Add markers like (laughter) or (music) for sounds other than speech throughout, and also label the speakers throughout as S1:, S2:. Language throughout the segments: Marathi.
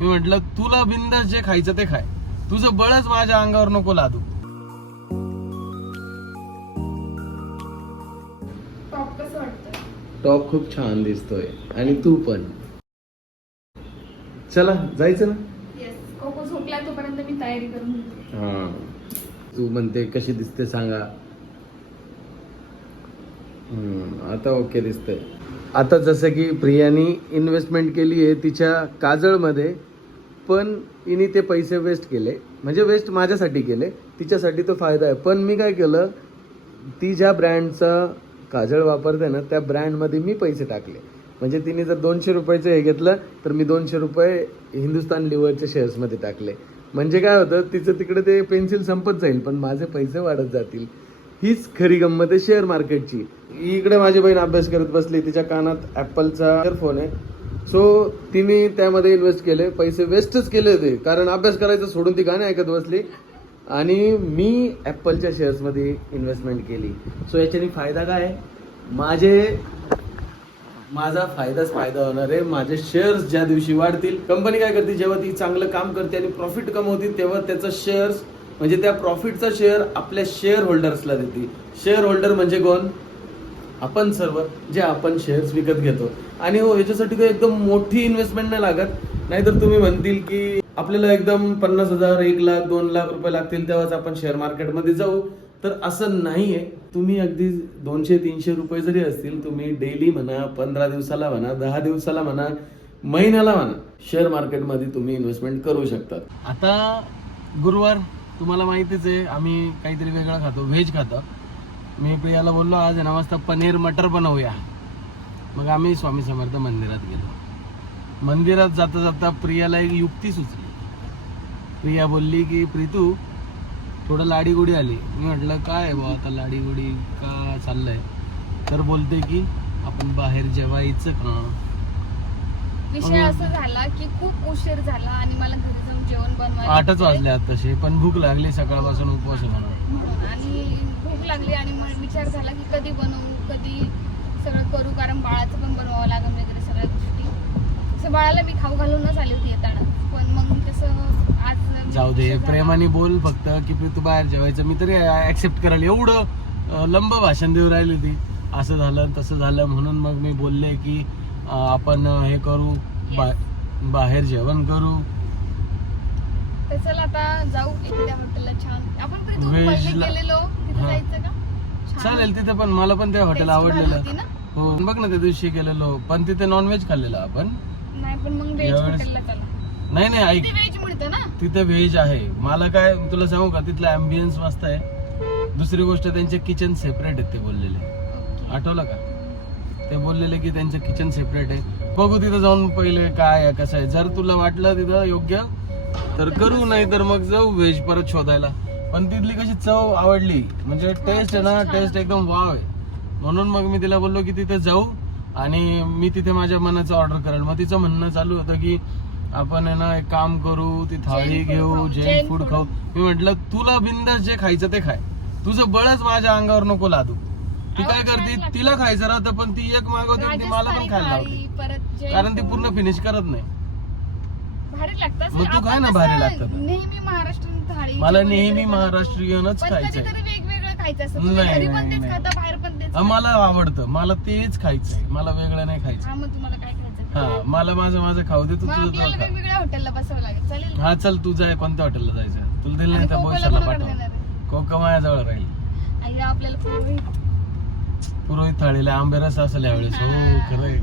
S1: मी म्हटलं तुला बिंदास जे खायचं ते खाय. तुझं बळच माझ्या अंगावर नको लादू.
S2: टॉप कसं वाटतं?
S1: टॉप खूप छान दिसतोय. आणि तू पण. चला जायचं ना?
S2: येस कोको झोपलाय तोपर्यंत मी तयारी करून घेते.
S1: हा. तू म्हणते कशी दिसते सांगा. हम्म, आता ओके दिसतंय. आता जसं की प्रियानी इन्व्हेस्टमेंट केली आहे तिच्या काजळमध्ये. पण हिने ते पैसे वेस्ट केले. म्हणजे वेस्ट माझ्यासाठी केले. तिच्यासाठी तो फायदा आहे. पण मी काय केलं ती ज्या ब्रँडचा काजळ वापरते ना त्या ब्रँडमध्ये मी पैसे टाकले. म्हणजे तिने जर दोनशे रुपयाचं हे घेतलं तर मी दोनशे रुपये हिंदुस्तान लिव्हरच्या शेअर्समध्ये टाकले. म्हणजे काय होतं तिचं तिकडे ते पेन्सिल संपत जाईल पण माझे पैसे वाढत जातील. हीच खरी गंमत आहे शेअर मार्केटची इकडे माझी बहीण अभ्यास करत बसली. तिच्या कानात ॲपलचा इयरफोन आहे. सो तिने त्यामध्ये इन्व्हेस्ट केले. पैसे वेस्टच केले होते. कारण अभ्यास करायचं सोडून ती गाणे ऐकत बसली? आणि मी ॲपलच्या शेअर्समध्ये इन्व्हेस्टमेंट केली. सो याच्याने फायदा काय? माझे माझा फायदाच फायदा होणार आहे. माझे शेअर्स ज्या दिवशी वाढतील कंपनी काय करते? जेव्हा ती चांगलं काम करते आणि प्रॉफिट कमवते तेव्हा त्याचा शेअर्स म्हणजे त्या प्रॉफिटचा शेअर आपल्या शेअर होल्डर्सला देते. शेअर होल्डर म्हणजे कोण? आपण सर्व जे आपण शेअर्स विकत घेतो. आणि हो याच्यासाठी काही एकदम मोठी इन्व्हेस्टमेंट नाही लागत. नाहीतर तुम्ही म्हणतील की आपल्याला एकदम पन्नास हजार एक लाख दोन लाख रुपये लागतील तेव्हाच आपण शेअर मार्केटमध्ये जाऊ. तर असं नाही आहे तुम्ही अगदी दोनशे तीनशे रुपये जरी असतील तुम्ही डेली म्हणा पंधरा दिवसाला म्हणा दहा दिवसाला म्हणा महिन्याला म्हणा शेअर मार्केटमध्ये तुम्ही इन्व्हेस्टमेंट करू शकतात. आता गुरुवार तुम्हाला माहितीच आहे आम्ही काहीतरी वेगळं खातो व्हेज खातो. मी प्रियाला बोललो आज ना वाजता पनीर मटर बनवूया. मग आम्ही स्वामी समर्थ मंदिरात गेलो. मंदिरात जाता जाता प्रियाला एक युक्ती सुचली. प्रिया बोलली की प्रीतू थोडं लाडीगुडी आली. मी म्हटलं काय बुवा आता लाडीगुडी का चाललंय? तर बोलते की आपण बाहेर जेवायचं का?
S2: विषय असं झाला की खूप उशीर झाला आणि मला घरी जाऊन जेवण बनवायला
S1: आठच वाजले आता तसे पण भूक लागली सकाळपासून उपवास म्हणून.
S2: आणि भूक लागली आणि मग विचार झाला की कधी बनवू कधी सगळं करू कारण बाळाचं पण बनवावं लागेल वगैरे सगळ्या गोष्टी. तसं बाळाला मी खाऊ घालूनच आली होती येताना. पण मग कसं आज
S1: जाऊ दे. प्रेमाने बोल फक्त की तू बाहेर जेवायचं. मी तरी ऍक्सेप्ट करायला एवढं लंब भाषण देऊ राहिली होती. असं झालं तसं झालं म्हणून मग मी बोलले की आपण हे करू बा बाहेर जेवण करू.
S2: तर चला आता जाऊ. एखाद्या हॉटेलला छान. आपण गेलेलो. तिथे
S1: हा.
S2: जायचं का? छान.
S1: चालेल तिथे पण मला पण ते हॉटेल
S2: Taste भारी
S1: आवडलेलं.
S2: ना?
S1: हो. बघ ना त्या दिवशी गेलेलो पण तिथे नॉनव्हेज खाल्लेलं आपण.
S2: नाही पण मग व्हेज
S1: यावेळेस-
S2: हॉटेलला चला.
S1: नाही नाही ऐक.
S2: ते व्हेज मिळतं ना?
S1: तिथे व्हेज आहे. मला काय तुला सांगू का तिथला अँबियन्स मस्त आहे. दुसरी गोष्ट त्यांचे किचन सेपरेट आहेत ते बोललेले. आठवलं का? ते बोललेले की त्यांचं किचन सेपरेट आहे बघू तिथं जाऊन पहिले काय आहे कसं आहे. जर तुला वाटलं तिथं योग्य तर करू नाही तर मग जाऊ व्हेज परत शोधायला. पण तिथली कशी चव आवडली. म्हणजे टेस्ट आहे ना टेस्ट एकदम वाव आहे. म्हणून मग मी तिला बोललो की तिथे जाऊ आणि मी तिथे माझ्या मनाचं ऑर्डर करेल. मग तिचं म्हणणं चालू होतं की आपण आहे ना एक काम करू ती थाळी घेऊ जैन फूड. खाऊ. मी म्हटलं तुला बिंदास जे खायचं ते खाय. तुझं बळच माझ्या अंगावर नको लादू. ती काय करते. तिला खायचं राहतं पण ती एक मागवते ती मला पण खायला लावते. कारण ती. पूर्ण फिनिश करत नाही.
S2: भारी लागतात
S1: मग तू काय ना भारी लागतात?
S2: नेहमी महाराष्ट्रीयन थाळी
S1: मला
S2: जेवण
S1: नेहमी
S2: वगैरे.
S1: महाराष्ट्रीयनच
S2: पण
S1: खायचंय.
S2: कधीतरी वेगवेगळं खायचं असतं. तुम्ही
S1: नाही,
S2: घरी पण
S1: नाही,
S2: तेच
S1: नाही.
S2: खाता बाहेर पण तेच
S1: अं, मला आवडतं. मला तेच खायचंय. मला वेगळं नाही
S2: खाता.
S1: खायचं.
S2: हा मग तुम्हाला काय खायचं?
S1: हा मला माझं माझं खाऊ दे तू
S2: मग
S1: तुझं
S2: आपल्याला
S1: तुझं खा.
S2: वेगवेगळ्या हॉटेलला बसावं लागेल. चालेल
S1: हा चल तू जाय कोणत्या हॉटेलला जायचं? तुला दिलं नाही तर
S2: कोकोला कोणाकडे
S1: पाठव.
S2: आहे?
S1: कोका माझ्याजवळ राहील.
S2: आई आपल्याला पुरोहित.
S1: पुरोहित थाळीला आंबेरस असेल यावेळेस. हो खरंय.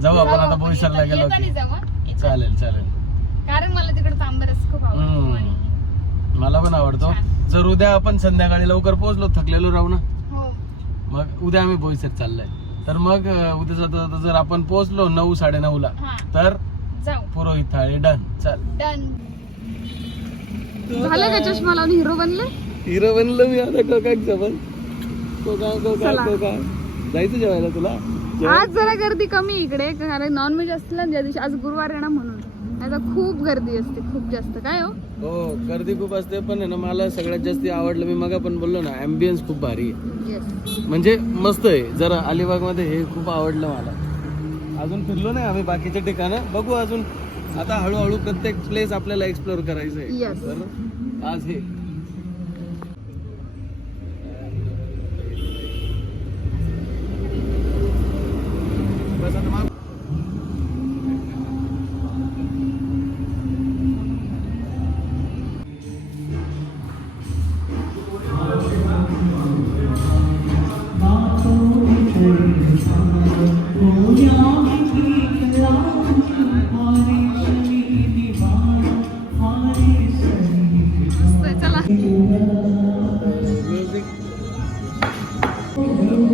S1: जाऊ आपण आता बोईसरला गेलो
S2: येताना जाऊ हा.
S1: चालेल चालेल.
S2: कारण मला तिकडे तांबरस खूप आवडतो
S1: हम्म.
S2: आणि
S1: मला पण आवडतो. जर उद्या आपण संध्याकाळी लवकर पोहोचलो थकलेलो राहू ना?
S2: हो.
S1: मग उद्या आम्ही बोईसर चाललोय. तर मग उद्या जाता जाता जर आपण पोहोचलो नऊ साडे ला
S2: हा.
S1: तर
S2: जाऊ.
S1: पुरोहित थाळी डन. चल.
S2: डन. झालं का चष्मा लावून? हिरो बनले?
S1: हिरो बनलो मी आता कोकाक सोबत कोका कोका
S2: चला.
S1: कोका जायचं जेवायला तुला?
S2: आज जरा गर्दी कमी आहे इकडे कारण नॉनव्हेज असलं ना ज्या दिवशी आज गुरुवार आहे ना म्हणून. आता खूप गर्दी असते खूप जास्त. काय हो?
S1: हो गर्दी खूप असते पण आहे ना मला सगळ्यात जास्त आवडलं मी मग पण बोललो ना अँबियन्स खूप भारी आहे.
S2: येस
S1: म्हणजे मस्त आहे. जरा अलिबागमध्ये हे खूप आवडलं मला. अजून फिरलो नाही आम्ही बाकीच्या ठिकाणं. बघू अजून. आता हळूहळू प्रत्येक प्लेस आपल्याला एक्सप्लोर करायचं आहे
S2: Yes.
S1: तर आज हे. हे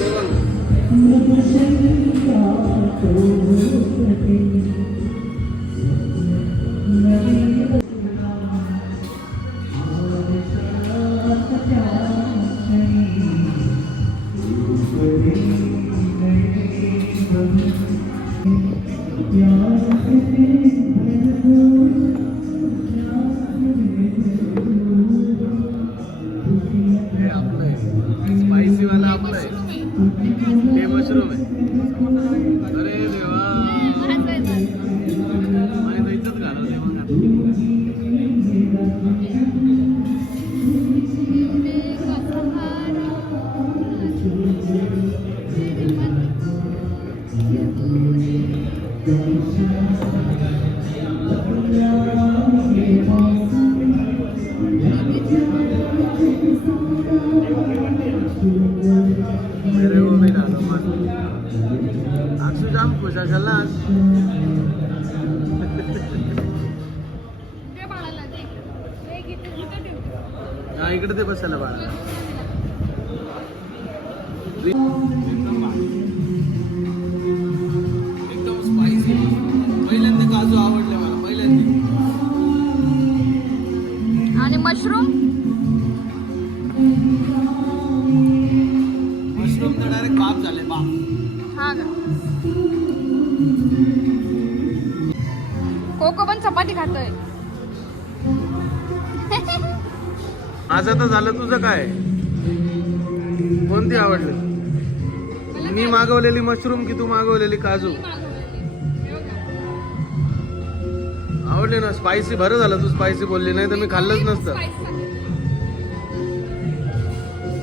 S1: बघा. (laughs) इकडे ते बसायला बाळा. (laughs)
S2: मशरूम
S1: मशरूम तर डायरेक्ट बाप झाले बाप.
S2: हा का? कोको पण चपाती खातोय.
S1: माझं तर झालं तुझं काय? कोणती आवडली? मी मागवलेली मशरूम की तू मागवलेली काजू? आवडली ना स्पायसी बरं झालं तू स्पायसी बोलली नाही तर मी खाल्लंच नसतं.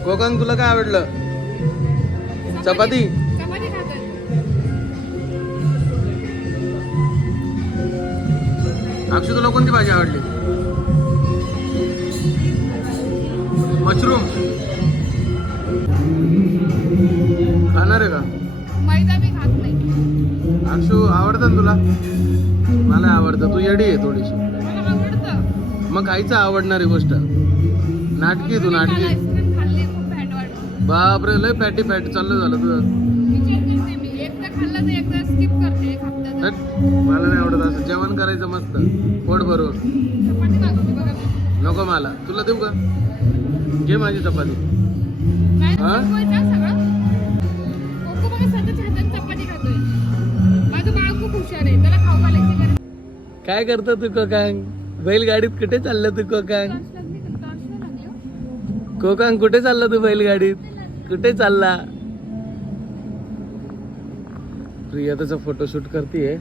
S1: कोकण तुला काय आवडलं? चपाती.
S2: चपाती? खातोय
S1: अक्षु तुला कोणती भाजी आवडली? मशरूम. खाणार आहे का?
S2: मैदा मी खात नाही.
S1: अक्षु आवडतं ना तुला? मला आवडतं. तू येडी आहे थोडीशी. मग खायचं आवडणारी गोष्ट. नाटकी तू नाटकी. बापरे लय फॅटी फॅट चाललं झालं तुझं. मला नाही आवडत असं. जेवण करायचं मस्त. पोट भरून. नको मला. तुला देऊ का? घे माझी चपाती. हा? काय करतो तू कोकांग? बैलगाडीत कुठे चाललं तू कोकांग? कोकांग कुठे चालला तू बैलगाडीत? कुठे चालला? प्रिया त्याचा फोटोशूट करते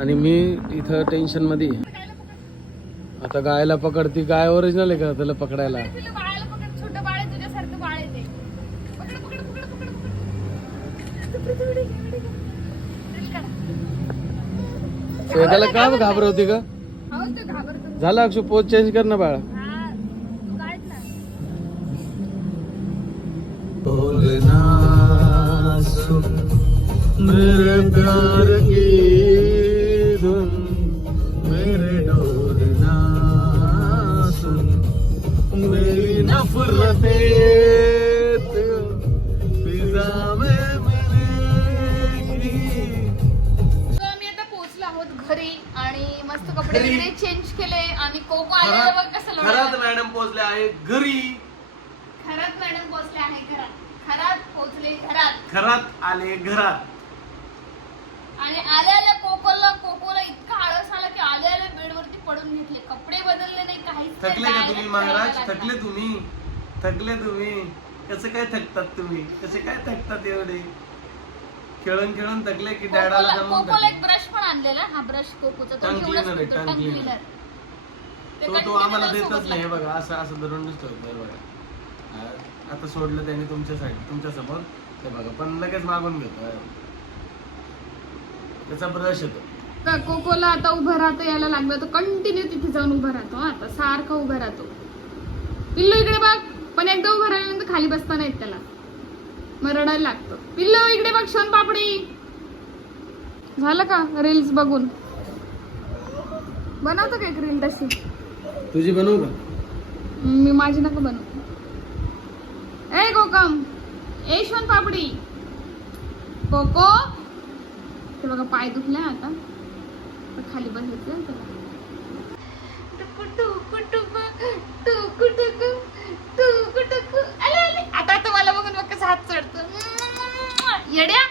S1: आणि मी इथं
S2: टेन्शनमध्ये.
S1: आता गायला पकडती गाय ओरिजिनल आहे का त्याला पकडायला?
S2: छोटं बाळ आहे तुझ्यासारखं बाळ आहे ते पकड पकड पकड पकड पकड तू पृथ्वी उडी घे, उडी घे. रील काढ.
S1: त्याला का घाबरवते का झाला अक्षु पोच चेंज कर ना बाळा.
S2: हा
S1: बोलना मेरे प्यार की धुन आहे
S2: घरात घरात
S1: आले घरात
S2: आणि आल्या आल्या कोकोला कोकोला इतका आळस आला की आल्या आल्या बेडवरती पडून घेतले कपडे बदलले नाही काहीच नाही.
S1: थकले का
S2: direct
S1: तुम्ही महाराज थकले. तुम्ही थकले तुम्ही कसं काय थकतात तुम्ही कसे काय थकतात एवढे खेळून खेळून थकले की डॅडाला
S2: कोकोला कोकोला एक. ब्रश पण आणलेला हा ब्रश कोकोचा तो
S1: Tongue
S2: एवढाच
S1: cleaner आहे,
S2: होतो,
S1: tongue
S2: tongue
S1: cleaner.
S2: cleaner. ते
S1: तो आम्हाला देतच नाही हे. बघा असं असं धरूनच ठेवतोय बघा हा, आता सोडलं त्याने तुमच्यासाठी तुमच्यासमोर ते बघा पण लगेच मागून घेतो त्याचा ब्रश येतो.
S2: का कोकोला आता उभं राहतं यायला लागलं तर कंटिन्यू तिथे जाऊन उभं राहतो हा, आता सारखा उभा राहतो. पिल्लू इकडे बघ पण एकदा उभं राहिल्यानंतर खाली बसता नाहीत त्याला. मग रडायला लागतं. पिल्लू इकडे बघ शोन पापडी. झालं का रील्स बघून? बनवतो का एक रील तशी?
S1: तुझी बनवू का?
S2: मी माझी नका बनवू. ए कोकम! ए पापडी. कोको. ते बघा पाय दुखले आता. खाली बसायचं आता तुम्हाला बघून मग कसं हात चढतो. येड्या.